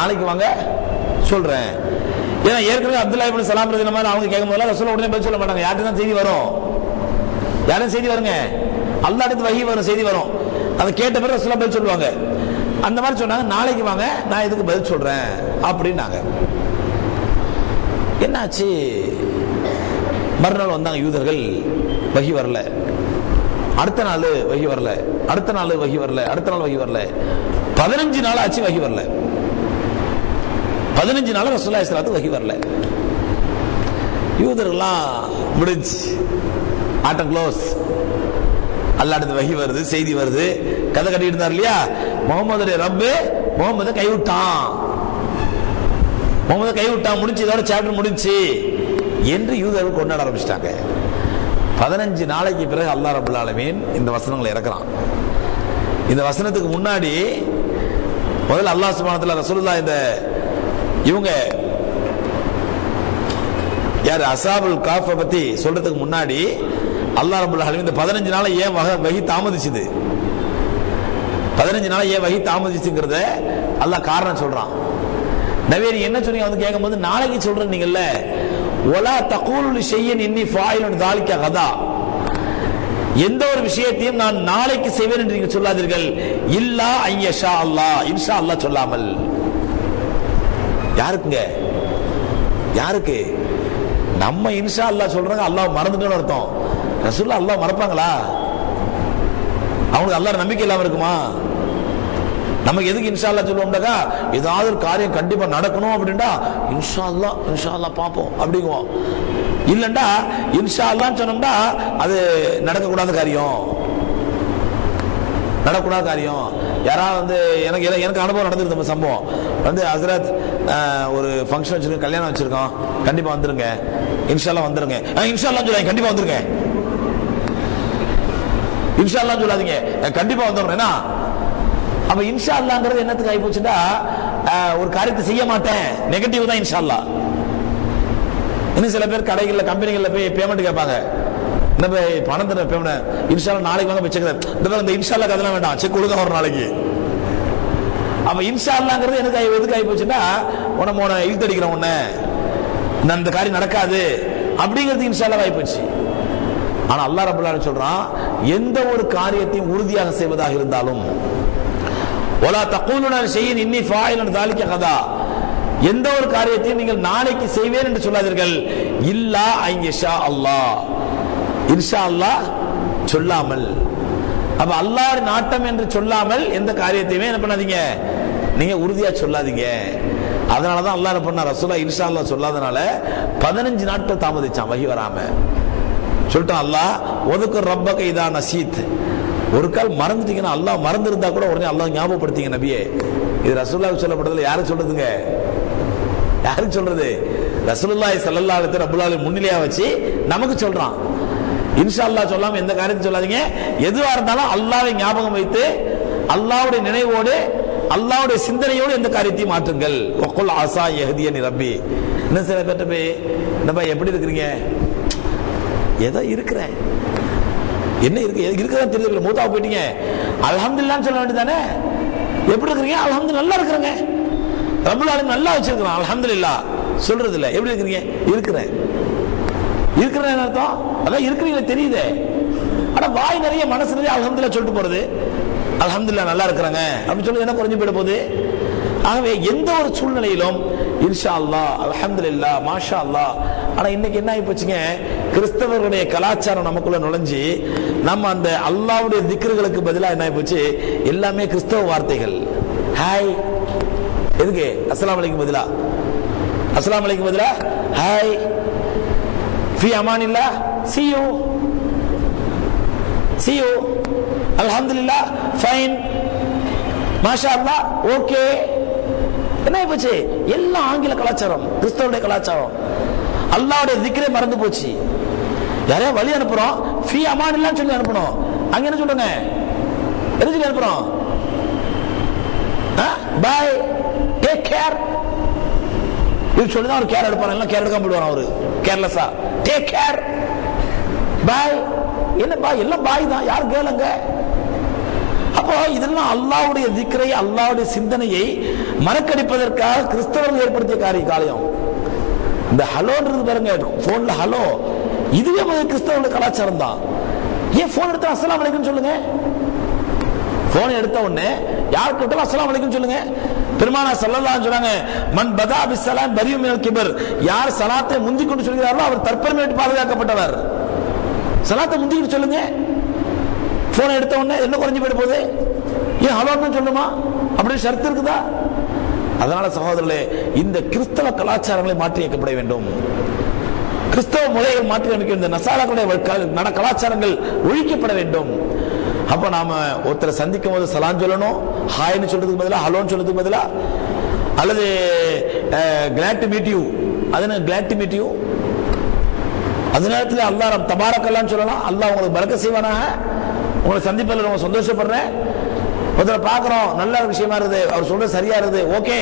நாளைக்கு வாங்க சொல்றேன். ஏன்னா ஏற்கனவே அப்துல்லா இப்னு சலாம் ரதி மாதிரி அவங்க கேட்கும் போதெல்லாம் ரசூல் உடனே பதில் சொல்ல மாட்டாங்க. யார்ட்டு தான் செய்தி வரும்? யாரும் செய்தி வருங்க? அல்லா அடுத்து வகி வரும் செய்தி வரும். அதை கேட்ட பிறகு ரசூலா பதில் சொல்லுவாங்க. அந்த மாதிரி சொன்னாங்க நாளைக்கு வாங்க நான் இதுக்கு பதில் சொல்றேன் அப்படின்னாங்க. என்னாச்சு? மறுநாள் வந்தாங்க யூதர்கள் வகி வரல. அடுத்த நாள் வகி வரல. அடுத்த நாள் வகி வரல. அடுத்த நாள் வகி வரல. பதினஞ்சு நாள் ஆச்சு வகி வரல. பதினஞ்சு நாள் ரசூல்லா இஸ்லாத்து வகி வரல. யூதர்கள்லாம் முடிஞ்சு. ஆட்டம் க்ளோஸ் அல்லாடுது வகி வருது செய்தி வருது. கதை கட்டிட்டு இருந்தார் இல்லையா? முகமது ரப்பு முகமது கைவிட்டான். முகமது கைவிட்டான் முடிஞ்சு இதோட சாப்டர் முடிஞ்சு. என்று யூதர்கள் கொண்டாட ஆரம்பிச்சிட்டாங்க. பதினஞ்சு நாளைக்கு பிறகு அல்லாஹ் ரபுல் ஆலமீன் இந்த வசனங்களை இறக்குறான். இந்த வசனத்துக்கு முன்னாடி முதல்ல அல்லாஹ் சுபானத்தில் ரசூலுல்லா இந்த இவங்க யார் அசாபுல் காஃப பத்தி சொல்றதுக்கு முன்னாடி அல்லாஹ் ரபுல் ஆலமீன் இந்த பதினஞ்சு நாளை ஏன் வகை வகி தாமதிச்சுது? பதினஞ்சு நாளை ஏன் வகி தாமதிச்சுங்கிறத அல்லாஹ் காரணம் சொல்றான். நவீன் என்ன சொன்னீங்க? வந்து கேட்கும்போது நாளைக்கு சொல்றேன் நீங்கல்ல ஒலா தகூல் செய்யன் இன்னி ஃபாயிலுன் தாளிக்க கதா. எந்த ஒரு விஷயத்தையும் நான் நாளைக்கு செய்வேன் என்று நீங்கள் சொல்லாதீர்கள். இல்லா ஐயஷா அல்லாஹ் இன்ஷா அல்லாஹ் சொல்லாமல். யாருக்குங்க? யாருக்கு? நம்ம இன்ஷா அல்லாஹ் சொல்றாங்க அல்லாஹ் மறந்துட்டோம்னு அர்த்தம். ரசூல்லா அல்லாஹ் மறப்பாங்களா? அவங்களுக்கு அல்லாஹ் நம்பிக்கை இல்லாம இருக்குமா? நமக்கு எதுக்கு இன்ஷா அல்லாஹ் சொல்லுவோம்டாக்கா ஏதாவது ஒரு காரியம் கண்டிப்பா நடக்கணும் அப்படின்டா இன்ஷா அல்லா இன்ஷா அல்லாஹ் பார்ப்போம் அப்படிங்குவோம். இல்லைண்டா இன்ஷா அல்லான்னு சொன்னோம்னா அது நடக்கக்கூடாத காரியம். நடக்கூடாத காரியம். யாராவது வந்து எனக்கு எனக்கு- எனக்கு அனுபவம் நடந்திருந்த நம்ம சம்பவம். வந்து ஹசரத் ஒரு ஃபங்க்ஷன் வச்சிருக்கோம் கல்யாணம் வச்சிருக்கோம். கண்டிப்பாக வந்துருங்க. இன்ஷால்லா வந்துருங்க. இன்ஷால்லாம் இன்ஷால்லா கண்டிப்பாக வந்துருங்க. இன்ஷால்லா சொல்லாதீங்க. கண்டிப்பாக கண்டிப்பா வந்துடுறேன் என்ன? அப்போ இன்ஷா அல்லாங்கிறது என்னத்துக்கு ஆகி போச்சுன்னா ஒரு காரியத்தை செய்ய மாட்டேன். நெகட்டிவ் தான் இன்ஷால்லா இன்னும் சில பேர் கடைகளில் கம்பெனிகளில் போய் பேமெண்ட் கேட்பாங்க. இந்த போய் பணம் தர பேமெண்ட் இன்ஷால்லா நாளைக்கு வாங்க போய் செக் இந்த இந்த இன்ஷால்லா கதெல்லாம் வேண்டாம். செக் கொடுங்க ஒரு நாளைக்கு. அப்ப இன்ஷால்லாங்கிறது எனக்கு எதுக்கு ஆகி போச்சுன்னா உன மோன இழுத்தடிக்கிறேன் உன்ன. இந்த- காரியம் நடக்காது. அப்படிங்கிறது இன்ஷால்லா ஆகி போச்சு. ஆனா அல்லாஹ் ரபுல்லான்னு சொல்றான் எந்த ஒரு காரியத்தையும் உறுதியாக செய்வதாக இருந்தாலும் ஒலா தக்கூலுடன் செய்ய இன்னி ஃபாயிலன் தாலிக்க கதா. எந்த ஒரு காரியத்தையும் நீங்கள் நாளைக்கு செய்வேன் என்று சொல்லாதீர்கள். இல்லா ஐயஷா அல்லாஹ். இன்ஷா அல்லாஹ் சொல்லாமல். அப்ப அல்லாஹ் நாட்டம் என்று சொல்லாமல் எந்த காரியத்தையுமே என்ன பண்ணாதீங்க. நீங்க உறுதியா சொல்லாதீங்க. அதனாலதான் அல்லாஹ் என்ன பண்ணா ரசூலா இன்ஷா அல்லாஹ் சொல்லாதனால பதினஞ்சு நாட்கள் தாமதிச்சான் வகி வராம. சொல்லிட்டான் அல்லாஹ் ஒதுக்கு ரப்ப கைதா நசீத். ஒரு கால் மறந்துட்டீங்கன்னா அல்லாஹ் மறந்துருந்தா கூட உடனே அல்லாஹ் ஞாபகப்படுத்திங்க நபியே. இது ரசூல்லா சொல்லப்படுறதுல யாரும் சொல்றதுங்க? யாருக்கு சொல்றது? ரசூலுல்லாஹி ஸல்லல்லாஹு அலைஹி வஸல்லம் முன்னிலையா வச்சு நமக்கு சொல்றான். இன்ஷா அல்லாஹ் சொல்லாம எந்த காரியத்தையும் சொல்லாதீங்க. எதுவா இருந்தாலும் அல்லாவை ஞாபகம் வைத்து அல்லாவுடைய நினைவோடு அல்லாவுடைய சிந்தனையோடு எந்த காரியத்தையும் மாற்றுங்கள். வக்குல் ஆசா யஹ்தியனி நிரம்பி இன்னும் சில பேர்ட்ட போய் நம்ம எப்படி இருக்கிறீங்க? ஏதோ இருக்கிறேன். என்ன இருக்கு? இருக்கிறதா தெரியல மூத்தா போயிட்டீங்க. அலமதுல்லான்னு சொல்ல வேண்டியதானே எப்படி இருக்கிறீங்க? அல்ஹம்து நல்லா இருக்கிறேங்க. ரொம்ப நல்லா வச்சிருக்கிறான். இல்லா சொல்றது இல்லை எப்படி இருக்கிறீங்க? இருக்கிறேன். இருக்கிற அர்த்தம்? அதான் இருக்கிறீங்க தெரியுதே. ஆனா வாய் நிறைய மனசு நிறைய அலமதுல சொல்லிட்டு போறது. அலமதுல்லா நல்லா இருக்கிறாங்க. அப்படின்னு சொல்லி என்ன குறைஞ்சு போயிட போகுது? ஆகவே எந்த ஒரு சூழ்நிலையிலும் இன்ஷா அல்லாஹ் அல்ஹம்துலில்லாஹ் மாஷா அல்லாஹ் ஆனா இன்னைக்கு என்ன ஆகி போச்சுங்க? கிறிஸ்தவர்களுடைய கலாச்சாரம் நமக்குள்ள நுழைஞ்சு நம்ம அந்த அல்லாஹ்வுடைய திக்ருகளுக்கு பதிலாக என்ன ஆகி போச்சு? எல்லாமே கிறிஸ்தவ வார்த்தைகள். ஹாய் எதுக்கு? அஸ்லாம் அலைக்கு பதிலா? அஸ்லாம் அலைக்கும் பதிலா? ஹாய் ஃபி அமானில்லா see you. See you. அல்ஹம்துலில்லாஹ் ஃபைன் மாஷா ஓகே என்ன ஆகி போச்சு எல்லாம் ஆங்கில கலாச்சாரம் கிறிஸ்தவனுடைய கலாச்சாரம். அல்லாவுடைய திக்ரே மறந்து போச்சு. யாரையா வழி அனுப்புறோம்? ஃபி அமானில்லான்னு சொல்லி அனுப்பணும் அங்க என்ன சொல்லுங்க என்ன சொல்லி அனுப்புறோம்? பாய் டேக் கேர் இது சொல்லி தான் அவர் கேர் எடுப்பார். எல்லாம் கேர் எடுக்காம போடுவார் அவரு. கேர்லெஸ்ஸா டேக் கேர் பாய் என்ன பாய் எல்லாம் பாய் தான்? யார் கேளுங்க? அப்போ இதெல்லாம் அல்லாவுடைய திக்கரை அல்லாவுடைய சிந்தனையை மறக்கடிப்பதற்காக கிறிஸ்தவர்கள் ஏற்படுத்திய காரிய காரியம். இந்த ஹலோன்றது பாருங்க போன்ல ஹலோ. இதுவே முதல் கிறிஸ்தவர்களுடைய கலாச்சாரம் தான். ஏன் போன் எடுத்தா அஸ்லாம் அலைக்கும் சொல்லுங்க? போன் எடுத்த உடனே யார் கூட்டாலும் அஸ்லாம் அலைக்கும் சொல்லுங்க. பெருமானா சல்லல்லாஹு சொன்னாங்க மன் பதா பிஸ்ஸலாம் பரியும் மினல் கிபர். யார் சலாத்தை முந்தி கொண்டு சொல்கிறாரோ அவர் தற்பெருமை பாதுகாக்கப்பட்டவர். சலாத்தை முந்திக்கிட்டு சொல்லுங்க. போனை எடுத்த உடனே என்ன குறைஞ்சு போயிட போகுது? ஏன் ஹலோன்னு சொல்லுமா? அப்படின்னு ஷர்த்து இருக்குதா? அதனால சகோதரர்களே இந்த கிறிஸ்தவ கலாச்சாரங்களை மாற்றி வைக்கப்பட வேண்டும். கிறிஸ்தவ முறைகள் மாற்றி அமைக்க இந்த நசாராக்களுடைய நட கலாச்சாரங்கள் ஒழிக்கப்பட வேண்டும். அப்ப நாம ஒருத்தரை சந்திக்கும் போது சலான் சொல்லணும் ஹாய்னு சொல்றதுக்கு பதிலாக ஹலோன்னு சொல்றதுக்கு பதிலா அல்லது கிளாட் டு மீட் யூ அது கிளாட் டு மீட் யூ அது நேரத்தில் அல்லாஹ் ரம் தபாரக்கல்லான்னு சொல்லலாம். அல்லாஹ் உங்களுக்கு பறக்க செய்வானாக உங்களை சந்திப்பதில் ரொம்ப சந்தோஷப்படுறேன். ஒருத்தரை பார்க்குறோம் நல்ல விஷயமா இருக்குது அவர் சொல்றது சரியா இருக்குது ஓகே.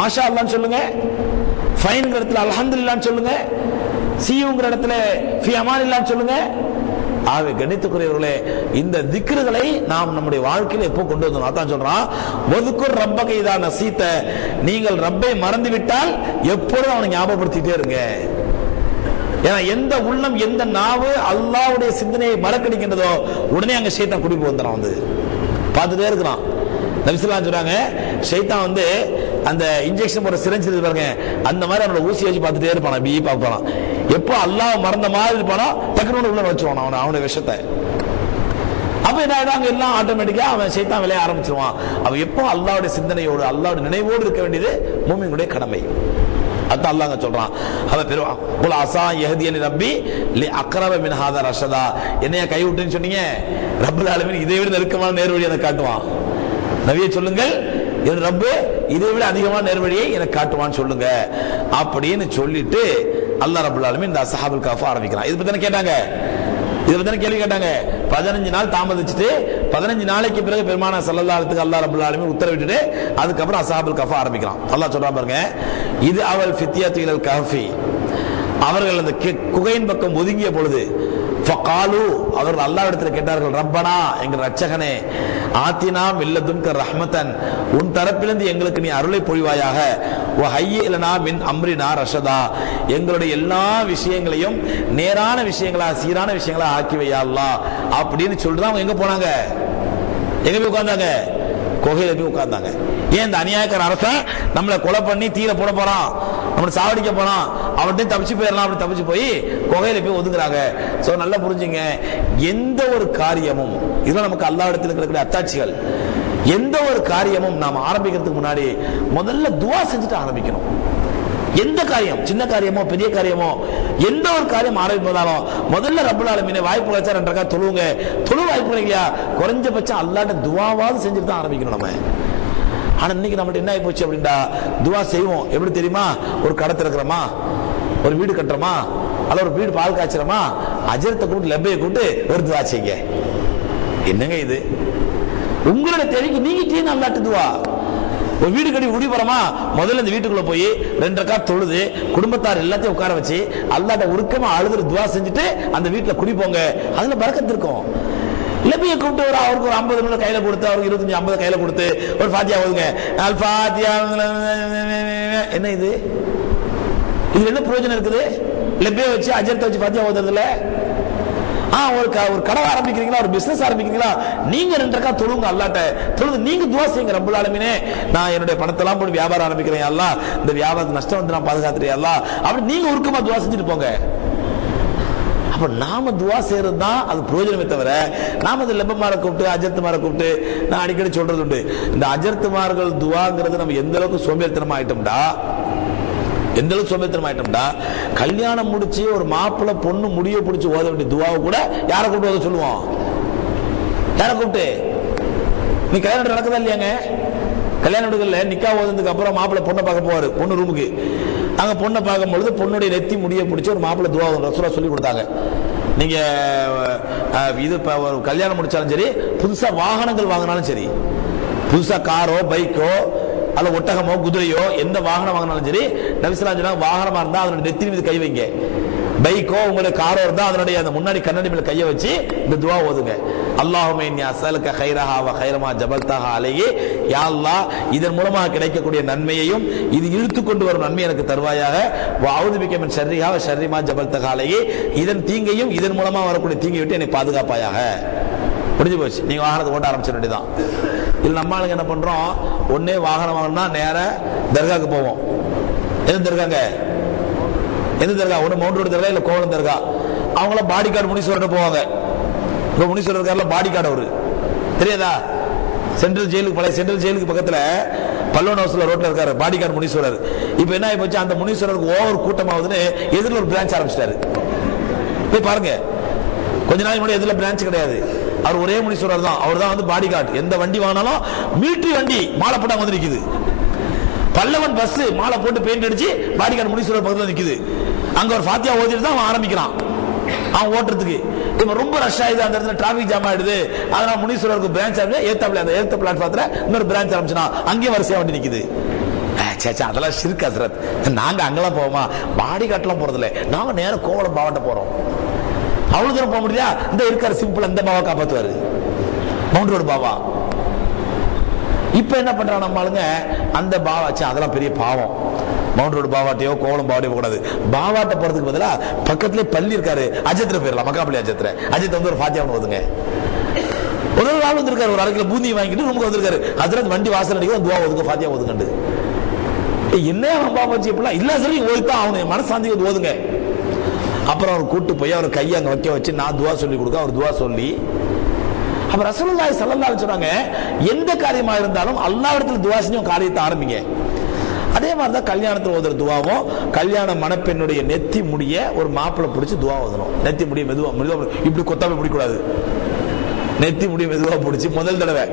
மாஷா அல்லான்னு சொல்லுங்க ஃபைனுங்கிற இடத்துல அல்ஹம்துலில்லான்னு சொல்லுங்க. சியுங்கிற இடத்துல ஃபி அமான் இல்லான்னு சொல்லுங்க. ஆகவே கணித்துக்குரியவர்களே இந்த திக்ருகளை நாம் நம்முடைய வாழ்க்கையில் எப்போ கொண்டு வந்தோம்? அதான் சொல்றான் ஒதுக்குர் ரப்பகை தான் நசீத்த. நீங்கள் ரப்பை மறந்து விட்டால் எப்பொழுதும் அவனை ஞாபகப்படுத்திட்டே இருங்க. ஏன்னா எந்த உள்ளம் எந்த நாவு அல்லாவுடைய சிந்தனையை மறக்கடிக்கின்றதோ உடனே அங்க ஷைத்தான் குடிப்பு வந்துடும் வந்து. பார்த்துட்டே இருக்கிறான். நபிசுல்லாம் சொல்றாங்க ஷைத்தான் வந்து அந்த இன்ஜெக்ஷன் போற சிரஞ்சு பாருங்க அந்த மாதிரி அவனோட ஊசி வச்சு பார்த்துட்டே இருப்பான் பி பார்ப்பான் எப்போ அல்லாஹ் மறந்த மாதிரி இருப்பானோ டக்குனு உள்ள வச்சுவான் அவன அவனுடைய விஷத்தை. அப்ப என்ன ஆயிடும் அங்க எல்லாம் ஆட்டோமேட்டிக்கா அவன் சைத்தான் விளைய ஆரம்பிச்சிருவான். அவன் எப்போ அல்லாவுடைய சிந்தனையோடு அல்லாவுடைய நினைவோடு இருக்க வேண்டியது மூமியினுடைய கடமை. அதான் அல்லாங்க சொல்றான். அவன் பெருவான் புல அசா யஹதியனி ரப்பி லி அக்ரவ மின் ஹாதா ரஷதா. என்னைய கை விட்டுன்னு சொன்னீங்க? ரப்பல் ஆலமீன் இதை விட நெருக்கமான நேர்வழி அதை காட்டுவான். நவிய சொல்லுங்கள் என் ரப்பு இதை விட அதிகமான நேர்வழியை எனக்கு காட்டுவான்னு சொல்லுங்க. அப்படின்னு சொல்லிட்டு அல்லா ரபுல் ஆலமி இந்த அசஹாபுல் கஃப் ஆரம்பிக்கிறான். இது பத்தி கேட்டாங்க? இதை பத்தி கேள்வி கேட்டாங்க? பதினஞ்சு நாள் தாமதிச்சுட்டு பதினஞ்சு நாளைக்கு பிறகு பெருமான சல்லல்லாத்துக்கு அல்லா ரபுல் ஆலமி உத்தரவிட்டுட்டு அதுக்கப்புறம் அசாபுல் கஃபா ஆரம்பிக்கலாம் அல்லா சொல்றான் பாருங்க இது அவள் ஃபித்யாத்துல் கஃபி. அவர்கள் அந்த குகையின் பக்கம் ஒதுங்கிய பொழுது ஃபகாலு அவர்கள் அல்லாஹ்விடத்தில் கேட்டார்கள் ரப்பனா எங்கள் ரட்சகனே ஆத்தினா மில்லதுன்க ரஹ்மத்தன். உன் தரப்பிலிருந்து எங்களுக்கு நீ அருளை பொழிவாயாக. வ மின் அம்ரினா ரஷதா. எங்களுடைய எல்லா விஷயங்களையும் நேரான விஷயங்களா சீரான விஷயங்களா ஆக்கி வையா அப்படின்னு சொல்லிட்டு அவங்க எங்க போனாங்க? எங்க போய் உட்கார்ந்தாங்க? குகையில போய் உட்கார்ந்தாங்க. ஏன் இந்த அநியாயக்கார அரசன் நம்மளை கொலை பண்ணி தீர போட போறான்? நம்மளை சாவடிக்க போறான்? அவன்கிட்ட தப்பிச்சு போயிடலாம் அப்படி தப்பிச்சு போய் குகையில போய் ஒதுங்குறாங்க. ஸோ நல்லா புரிஞ்சுங்க. எந்த ஒரு காரியமும் இதெல்லாம் நமக்கு அல்லா இடத்துல இருக்கக்கூடிய அத்தாட்சிகள். எந்த ஒரு காரியமும் நாம் ஆரம்பிக்கிறதுக்கு முன்னாடி முதல்ல துவா செஞ்சுட்டு ஆரம்பிக்கணும். எந்த காரியம்? சின்ன காரியமோ பெரிய காரியமோ எந்த ஒரு காரியம் ஆரம்பிப்பதாலும் முதல்ல ரப்பலால ஆலமீனே வாய்ப்பு கிடைச்சா தொழுவுங்க. தொழு வாய்ப்பு இல்லையா குறைஞ்சபட்சம் அல்லாட்ட துவாவாவது செஞ்சுட்டு தான் ஆரம்பிக்கணும் நம்ம. ஆனா இன்னைக்கு நம்மகிட்ட என்ன ஆகி போச்சு அப்படின்னா துவா செய்வோம். எப்படி தெரியுமா? ஒரு கடை திறக்கிறோமா? ஒரு வீடு கட்டுறோமா? அல்ல ஒரு வீடு பால் காய்ச்சிரமா அஜரத்தை கூப்பிட்டு லெப்பையை கூப்பிட்டு ஒரு துவா செய்யுங்க. என்னங்க இது? உங்களோட தேவைக்கு நீங்க செய்யணும் அல்லாட்டு துவா ஒரு வீடு கட்டி உடி முதல்ல இந்த வீட்டுக்குள்ள போய் ரெண்டு ரக்கா தொழுது குடும்பத்தார் எல்லாத்தையும் உட்கார வச்சு அல்லாட்ட உருக்கமா அழுது துவா செஞ்சுட்டு அந்த வீட்டுல குடி போங்க. அதுல பறக்கத்து இருக்கும். லபியை கூப்பிட்டு ஒரு அவருக்கு ஒரு ஐம்பது நிமிடம் கையில கொடுத்து அவருக்கு இருபத்தஞ்சு ஐம்பது கையில கொடுத்து ஒரு ஃபாத்தியா ஓதுங்க. அல் என்ன இது? இது என்ன பிரயோஜனம் இருக்குது? லெப்பியை வச்சு அஜரத்தை வச்சு ஃபாத்தியா ஓதுறதுல ஒரு க- ஒரு கடை ஆரம்பிக்கிறீங்களா ஒரு பிசினஸ் ஆரம்பிக்கிறீங்களா? நீங்க ரெண்டு ரக்கா தொழுங்க அல்லாட்ட. தொழுது நீங்க துவா செய்யுங்க ரொம்ப ஆலமீனே. நான் என்னுடைய பணத்தெல்லாம் போட்டு வியாபாரம் ஆரம்பிக்கிறேன் அல்லா. இந்த வியாபாரத்து நஷ்டம் வந்து நான் பாதுகாத்துறேன் அல்லா. அப்படி நீங்க உருக்கமா துவா செஞ்சுட்டு போங்க. அப்ப நாம துவா செய்யறது தான் அது பிரயோஜனமே தவிர நாம அது லெப்பமார கூப்பிட்டு அஜர்த்துமாரை கூப்பிட்டு நான் அடிக்கடி சொல்றது உண்டு இந்த அஜர்த்துமார்கள் துவாங்கிறது நம்ம எந்த அளவுக்கு சோம்பேறித்தனமா ஆயிட்டோம்டா எந்த அளவுக்கு சோம்பேறித்தனம் ஆயிட்டோம்டா கல்யாணம் முடிச்சு ஒரு மாப்பிள்ளை பொண்ணு முடிய பிடிச்சி ஓத வேண்டிய துவாவை கூட யாரை கூப்பிட்டு ஓத சொல்லுவோம்? யாரை கூப்பிட்டு? நீ கல்யாணம் நடக்குதா இல்லையாங்க? கல்யாண நடக்கல நிக்கா ஓதுனதுக்கு அப்புறம் மாப்பிள்ளை பொண்ணை பார்க்க போவார் பொண்ணு ரூமுக்கு அங்க பொண்ணை பார்க்கும் பொழுது பொண்ணுடைய நெத்தி முடிய பிடிச்சி ஒரு மாப்பிள்ளை துவா ரசூலா சொல்லி கொடுத்தாங்க. நீங்க இது இப்போ கல்யாணம் முடிச்சாலும் சரி புதுசா வாகனங்கள் வாங்கினாலும் சரி புதுசா காரோ பைக்கோ அல்ல ஒட்டகமோ குதிரையோ எந்த வாகனம் வாங்கினாலும் சரி நபிசலா வாகனமா இருந்தா அதனுடைய நெத்தி மீது கை வைங்க. பைக்கோ உங்களுக்கு காரோ இருந்தா அதனுடைய அந்த முன்னாடி கண்ணாடி மேல கையை வச்சு இந்த துவா ஓதுங்க. அல்லாஹுமே நீ அசலுக்க ஹைரஹாவ வ ஜபல்தாக அலையே யாழ்லா யா இதன் மூலமாக கிடைக்கக்கூடிய நன்மையையும் இது இழுத்து கொண்டு வரும் நன்மை எனக்கு தருவாயாக. வ ஷர்ரிஹாவ ஷர்ரிமா ஜபல்தக அலையே இதன் தீங்கையும் இதன் மூலமாக வரக்கூடிய தீங்கை விட்டு என்னை பாதுகாப்பாயாக. முடிஞ்சு போச்சு. நீங்க வாகனத்தை ஓட்ட ஆரம்பிச்சிட வேண்டியதான் இல்லை நம்ம ஆளுங்க என்ன பண்றோம்? ஒன்றே வாகனம் வாங்கினா நேர தர்காக்கு போவோம். எந்த தர்காங்க? எந்த தர்கா? ஒன்று மவுண்ட் ரோடு தர்கா இல்ல கோவலம் தர்கா? அவங்கள பாடி கார்டு முனீஸ்வரன் போவாங்க. இப்போ முனீஸ்வரர் இருக்கார்ல பாடி கார்டு அவரு. தெரியாதா? சென்ட்ரல் ஜெயிலுக்கு பழைய சென்ட்ரல் ஜெயிலுக்கு பக்கத்துல பல்லவன் ஹவுஸ்ல ரோட்ல இருக்காரு பாடி கார்டு முனீஸ்வரர். இப்போ என்ன ஆகி போச்சு? அந்த முனீஸ்வரருக்கு ஓவர் கூட்டமாகுதுன்னு எதிரில் ஒரு பிரான்ச் ஆரம்பிச்சிட்டாரு. போய் பாருங்க. கொஞ்ச நாள் முன்னாடி எதிரில் பிரான்ச் கிடையாது. அவர் ஒரே முனீஸ்வரர் தான். அவர் தான் வந்து பாடி கார்டு எந்த வண்டி வாங்கினாலும் மிலிட்டரி வண்டி மாலை போட்டா வந்து நிற்குது பல்லவன் பஸ் மாலை போட்டு பெயிண்ட் அடிச்சு பாடிகார்டு முனீஸ்வரர் பக்கத்தில் நிற்குது அங்க ஒரு ஃபாத்தியா ஓதிட்டு தான் அவன் ஆரம்பிக்கிறான். அவன் ஓட்டுறதுக்கு. இப்போ ரொம்ப ரஷ் ஆயிடுது. அந்த இடத்துல டிராபிக் ஜாம் ஆயிடுது. அதனால முனீஸ்வரருக்கு பிரான்ச் ஆரம்பிச்சு ஏத்தாப்ல அந்த ஏத்த பிளாட்ஃபார்த்தில் இன்னொரு பிரான்ச் ஆரம்பிச்சுனா அங்கேயும் வரிசையாக வண்டி நிற்குது சேச்சா அதெல்லாம் சிறுக்கு அசரத் நாங்கள் அங்கெல்லாம் போவோமா? பாடி காட்டெல்லாம் போகிறதில்ல நாங்கள் நேரம் கோவலம் பாவட்ட போகிறோம் அவ்வளவு தூரம் போக முடியா இந்த இருக்கிற சிம்பிள் அந்த பாவா காப்பாத்துவாரு. மவுண்ட் ரோடு பாவா இப்ப என்ன பண்றான் நம்ம ஆளுங்க? அந்த பாவா அதெல்லாம் பெரிய பாவம். மவுண்ட் ரோடு பாவாட்டையோ கோவளம் பாவாட்டையோ கூடாது பாவாட்ட போறதுக்கு பதிலா பக்கத்துல பள்ளி இருக்காரு. அஜித்ல போயிடலாம் மக்காப்பள்ளி அஜித்ல அஜித் வந்து ஒரு ஃபாத்தியா ஓதுங்க ஒரு ஒரு வந்திருக்காரு ஒரு அரை கிலோ பூந்தி வாங்கிட்டு ரூமுக்கு வந்திருக்காரு. அதுல வண்டி வாசல் அடிக்க துவா ஒதுங்க ஃபாத்தியா ஒதுங்கண்டு என்ன அவன் பாப்பாச்சு இப்படிலாம்? இல்ல சரி ஓய்தான் அவனு மனசாந்தி வந்து ஓதுங்க. அப்புறம் அவர் கூட்டு போய் அவர் கையை அங்க வைக்க வச்சு நான் துவா சொல்லி கொடுக்க அவர் துவா சொல்லி. அப்ப ரசூலுல்லாஹி ஸல்லல்லாஹு அலைஹி சொன்னாங்க எந்த காரியமா இருந்தாலும் அல்லாஹ்விடத்தில் துவா செஞ்சு காரியத்தை ஆரம்பிங்க. அதே மாதிரி தான் கல்யாணத்தில் ஓதுற துவாவும் கல்யாண மணப்பெண்ணுடைய நெத்தி முடிய ஒரு மாப்பிள்ளை பிடிச்சி துவா ஓதணும். நெத்தி முடிய மெதுவா மெதுவா இப்படி கொத்தாமல் பிடிக்கூடாது நெத்தி முடிய மெதுவாக பிடிச்சி முதல் தடவை.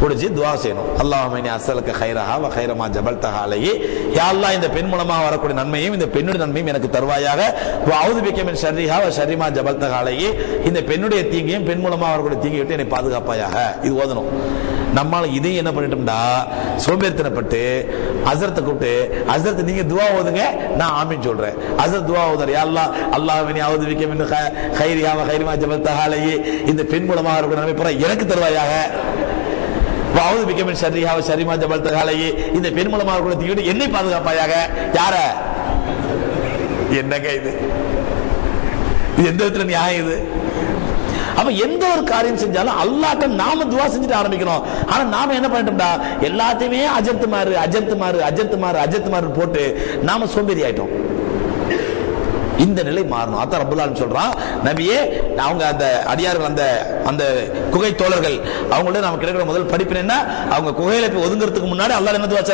பிடிச்சி துவா செய்யணும். அல்லாஹ்மனி அசலுக்கு ஹைரஹா வ ஹைரமா ஜபல்தஹா அலைஹி. யா இந்த பெண் மூலமாக வரக்கூடிய நன்மையும் இந்த பெண்ணுடைய நன்மையும் எனக்கு தருவாயாக. அவுது பிக்கமின் ஷர்ரிஹா வ ஷர்ரிமா ஜபல்தஹா அலைஹி. இந்த பெண்ணுடைய தீங்கையும் பெண் மூலமாக வரக்கூடிய தீங்கை விட்டு என்னை பாதுகாப்பாயாக. இது ஓதணும். நம்மால் இதையும் என்ன பண்ணிட்டோம்டா? சோம்பேறித்தனப்பட்டு அசரத்தை கூப்பிட்டு அசரத்தை நீங்க துவா ஓதுங்க நான் ஆமின்னு சொல்றேன். அசர் துவா ஓதுற யா அல்லாஹ் அல்லாஹ்வினி அவுது பிக்க மின் வ ஹைரிமா ஜபல்தஹா அலைஹி. இந்த பெண் மூலமாக வரக்கூடிய நன்மை பூரா எனக்கு தருவாயாக. வாவுது பிக்கமின் சரியாக சரிமா ஜபல் தகாலையே இந்த பெண் மூலமாக கூட என்னை பாதுகாப்பாயாக? யார? என்னங்க இது? இது எந்த விதத்துல நியாயம் இது? அப்ப எந்த ஒரு காரியம் செஞ்சாலும் அல்லாட்ட நாம துவா செஞ்சுட்டு ஆரம்பிக்கணும். ஆனா நாம என்ன பண்ணிட்டோம்டா? எல்லாத்தையுமே அஜத்து மாறு அஜத்து மாறு அஜத்து மாறு அஜத்து மாறு போட்டு நாம சோம்பேறி ஆயிட்டோம். இந்த நிலை மாறணும். அதான் ரப்பல் சொல்றான் நபியே அவங்க அந்த அடியார்கள் அந்த அந்த குகை தோழர்கள் அவங்கள்ட்ட நமக்கு கிடைக்கிற முதல் படிப்பு என்ன? அவங்க குகையில போய் ஒதுங்கிறதுக்கு முன்னாடி அல்லாஹ் என்னது துவா